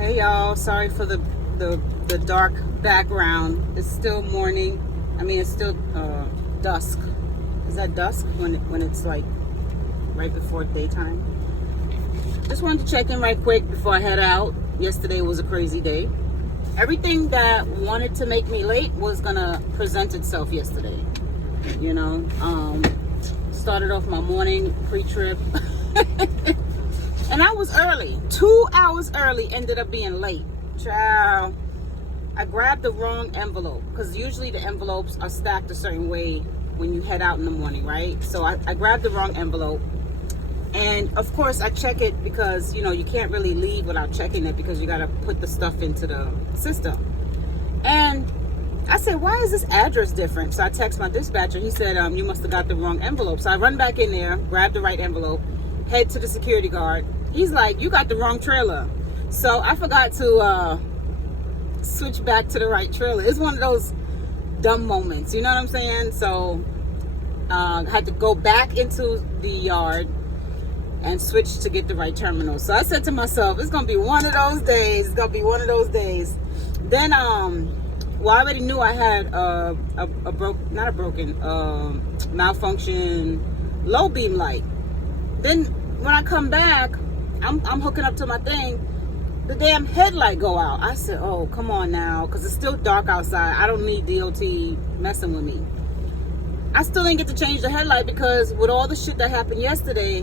Hey y'all, sorry for the dark background. It's still morning. I mean, it's still dusk. Is that dusk when it's like right before daytime? Just wanted to check in right quick before I head out. Yesterday was a crazy day. Everything that wanted to make me late was gonna present itself yesterday. You know, started off my morning pre-trip. And I was early, 2 hours early, ended up being late. Child, I grabbed the wrong envelope because usually the envelopes are stacked a certain way when you head out in the morning, right? So I grabbed the wrong envelope. And of course I check it because, you know, you can't really leave without checking it because you got to put the stuff into the system. And I said, why is this address different? So I text my dispatcher. He said, you must have got the wrong envelope. So I run back in there, grab the right envelope, head to the security guard. He's like, you got the wrong trailer. So I forgot to switch back to the right trailer. It's one of those dumb moments, you know what I'm saying? So I had to go back into the yard and switch to get the right terminal. So I said to myself, it's gonna be one of those days. It's gonna be one of those days. Then well, I already knew I had malfunction low beam light. Then when I come back, I'm hooking up to my thing, the damn headlight go out. I said, oh, come on now, because it's still dark outside. I don't need DOT messing with me. I still didn't get to change the headlight because with all the shit that happened yesterday,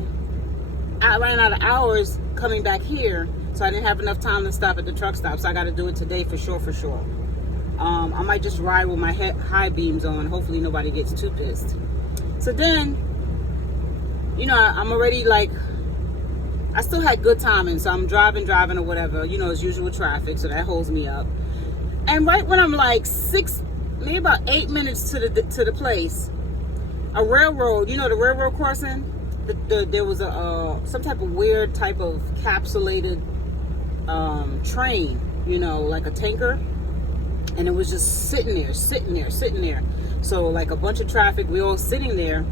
I ran out of hours coming back here, so I didn't have enough time to stop at the truck stop. So I got to do it today for sure. I might just ride with my high beams on. Hopefully nobody gets too pissed. So then, you know, I'm already like, I still had good timing, so I'm driving or whatever, you know, as usual traffic, so that holds me up. And right when I'm like maybe about 8 minutes to the place, a railroad, you know, the railroad crossing, there was some type of weird type of capsulated train, you know, like a tanker, and it was just sitting there. So like a bunch of traffic, we all sitting there.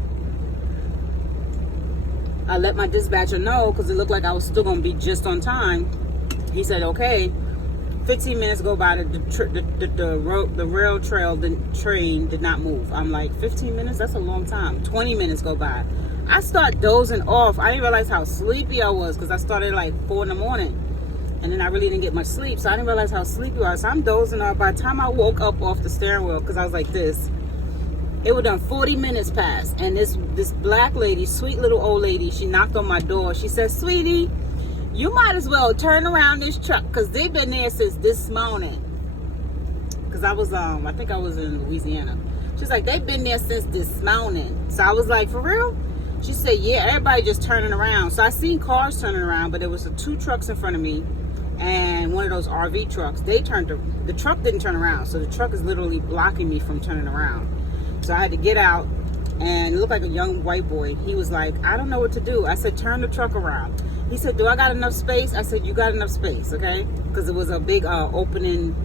I let my dispatcher know because it looked like I was still going to be just on time. He said, okay. 15 minutes go by, the rail train did not move. I'm like, 15 minutes? That's a long time. 20 minutes go by. I start dozing off. I didn't realize how sleepy I was because I started like 4 in the morning. And then I really didn't get much sleep. So I didn't realize how sleepy I was. So I'm dozing off. By the time I woke up off the steering wheel, because I was like this, it was done 40 minutes past, and this black lady, sweet little old lady, she knocked on my door. She said, sweetie, you might as well turn around this truck because they've been there since this morning. Because I was, I think I was in Louisiana. She's like, they've been there since this morning. So I was like, for real? She said, yeah, everybody just turning around. So I seen cars turning around, but there was 2 trucks in front of me and one of those RV trucks. The truck didn't turn around. So the truck is literally blocking me from turning around. So I had to get out, and it looked like a young white boy. He was like, I don't know what to do. I said, turn the truck around. He said, do I got enough space? I said, you got enough space, okay? Because it was a big open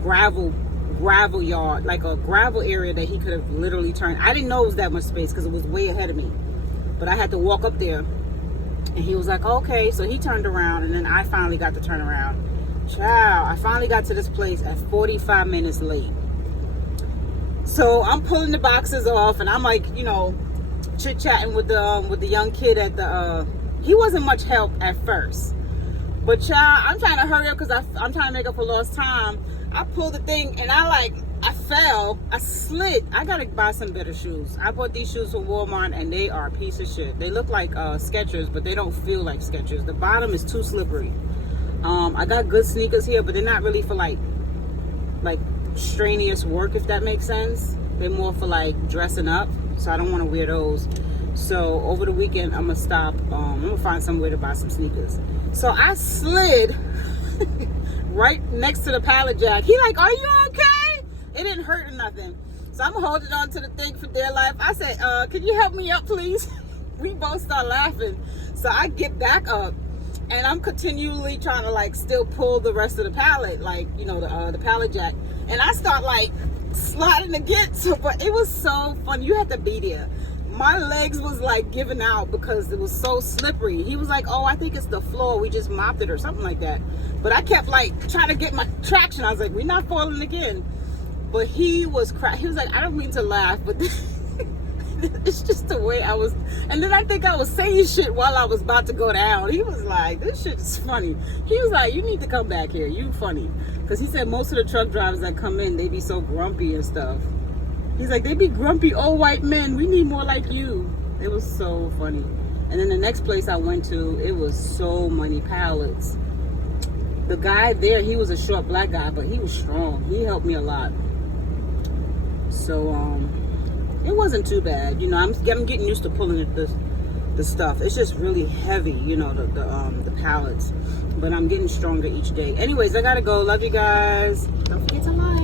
gravel yard, like a gravel area that he could have literally turned. I didn't know it was that much space because it was way ahead of me. But I had to walk up there, and he was like, okay. So he turned around, and then I finally got to turn around. Child, I finally got to this place at 45 minutes late. So I'm pulling the boxes off, and I'm like, you know, chit-chatting with the young kid at the, he wasn't much help at first. But child, I'm trying to hurry up because I'm trying to make up for lost time. I pulled the thing, and I fell. I slid. I got to buy some better shoes. I bought these shoes from Walmart, and they are a piece of shit. They look like Skechers, but they don't feel like Skechers. The bottom is too slippery. I got good sneakers here, but they're not really for like strenuous work, if that makes sense. They're more for like dressing up, so I don't want to wear those. So over the weekend I'm gonna stop. I'm gonna find somewhere to buy some sneakers. So I slid right next to the pallet jack. He like, are you okay? It didn't hurt or nothing. So I'm holding on to the thing for dear life. I said, can you help me up, please? We both start laughing. So I get back up, and I'm continually trying to like still pull the rest of the pallet, like, you know, the pallet jack. And I start like sliding again. So, but it was so fun. You had to be there. my legs was like giving out because it was so slippery. He was like, oh, I think it's the floor, we just mopped it or something like that. But I kept like trying to get my traction. I was like, we're not falling again. But he was like, I don't mean to laugh, but it's just the way I was. And then I think I was saying shit while I was about to go down. He was like, this shit is funny. He was like, you need to come back here, you funny. Because he said most of the truck drivers that come in, they be so grumpy and stuff. He's like, they be grumpy old white men. We need more like you. It was so funny. And then the next place I went to, it was so many pallets. The guy there, he was a short black guy, but he was strong. He helped me a lot. So, it wasn't too bad. You know, I'm getting used to pulling the stuff. It's just really heavy, you know, the pallets. But I'm getting stronger each day. Anyways, I gotta go. Love you guys. Don't forget to like.